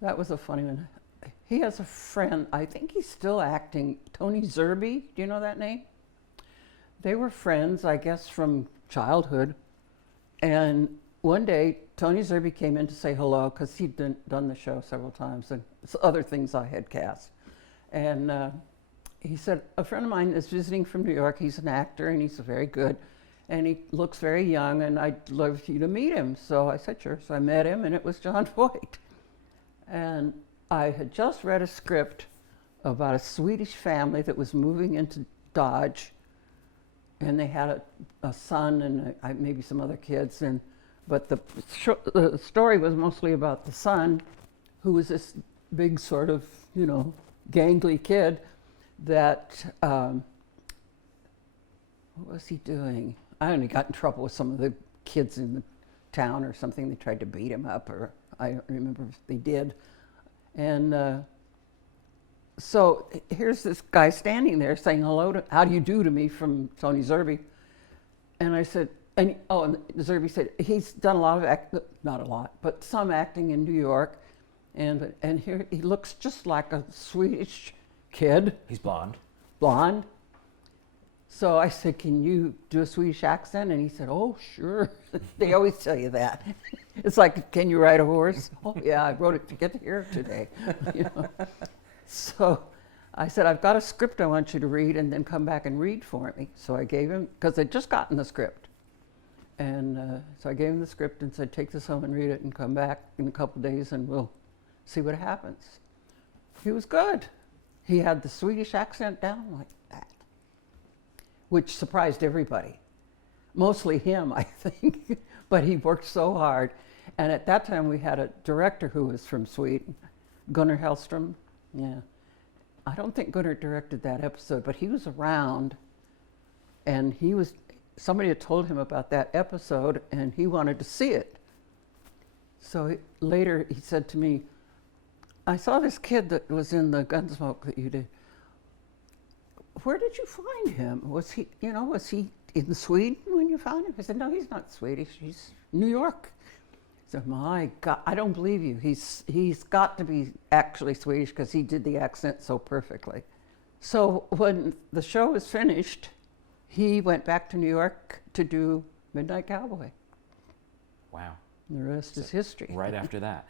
That was a funny one. He has a friend, I think he's still acting, Tony Zerbe. Do you know that name? They were friends, I guess, from childhood. And one day, Tony Zerbe came in to say hello because he'd done the show several times and other things I had cast. And he said, a friend of mine is visiting from New York. He's an actor and he's very good. And he looks very young and I'd love you to meet him. So I said, sure. So I met him and it was Jon Voight. And I had just read a script about a Swedish family that was moving into Dodge. And they had a son and maybe some other kids. But the story was mostly about the son, who was this big sort of, gangly kid that, what was he doing? I only got in trouble with some of the kids in the town or something. They tried to beat him up, or I don't remember if they did. And so here's this guy standing there saying hello how do you do to me from Tony Zerbe. And I said, and Zerbe said, he's done a lot of not a lot, but some acting in New York. And here he looks just like a Swedish kid. He's blonde. Blonde. So I said, can you do a Swedish accent? And he said, oh, sure. They always tell you that. It's like, can you ride a horse? Oh, yeah, I rode it to get here today. So I said, I've got a script I want you to read and then come back and read for me. So I gave him, because I'd just gotten the script. And so I gave him the script and said, take this home and read it and come back in a couple days and we'll see what happens. He was good. He had the Swedish accent down like that, which surprised everybody. Mostly him, I think, but he worked so hard. And at that time we had a director who was from Sweden, Gunnar Hellström. Yeah. I don't think Gunnar directed that episode, but he was around and somebody had told him about that episode and he wanted to see it. So later he said to me, I saw this kid that was in the Gunsmoke that you did. Where did you find him? Was he in Sweden when you found him? I said, no, he's not Swedish, he's New York. I said, my God, I don't believe you. He's got to be actually Swedish because he did the accent so perfectly. So when the show was finished, he went back to New York to do Midnight Cowboy. Wow. And the rest is history. Right after that.